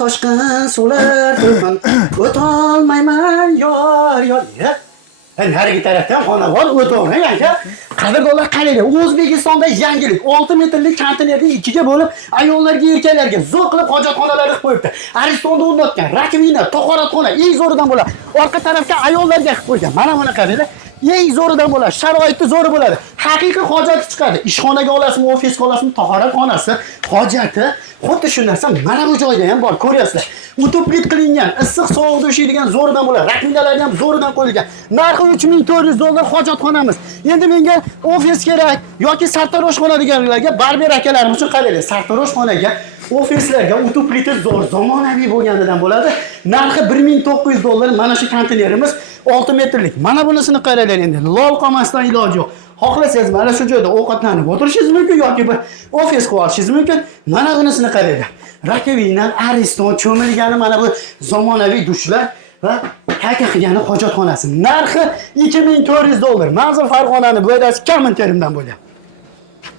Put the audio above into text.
toshqin suvlar to'lqin o'tolmayman yor. Narigi tarafda ham xona bor, o'tolmay aka. Qadrdonlar qaranglar, O'zbekistonda yangilik 6 metrlik konteynerni ikkiga bo'lib, ayollarga, erkaklarga zo'r qilib hojatxonalar qilib qo'yibdi. Aristonda o'rnatgan rakovina, tahoratxona eng zo'ridan bo'ladi. Orqa tarafga ayollarga qilib qo'ygan. Mana buni qaranglar. Eng zo'ridan bo'ladi, sharoiti zo'ri bo'ladi. Haqiqiy hojat chiqadi. Ishxonaga olasizmi, ofisga olasizmi, tahoratxonasi, hojati, xuddi shu narsa mana bu joyda ham bor, ko'ryapsizlar. Utoplit qilingan, issiq sovuq do'shiydigan zo'ridan bo'ladi. Rakminalarni ham zo'ridan qo'yilgan. Narxi $3400 hojatxonamiz. Endi menga ofis kerak yoki sartaroshxona deganlarga barber akalarimiz uchun qaranglar. Sartaroshxonaga, ofislarga utopliti zo'r, zamonaviy bo'lganidan bo'ladi. Narxi $1900. Mana shu konteynerimiz 6 metrlik. Mana bunisini qaranglar endi. Lol qolmasdan iloji yo'q. Xohlasangiz mana shu joyda ovqatlanib o'tirishingiz mumkin yoki bir ofis qilib olishingiz mumkin. Mana bunisini qaranglar. Rakovina, ariston, cho'milgani mana bu zamonaviy dushlar va qayta qilgani hojatxonasi. Narxi $2400. Manzur Farg'onani bo'ydasi kommentariyamdan bo'ladi.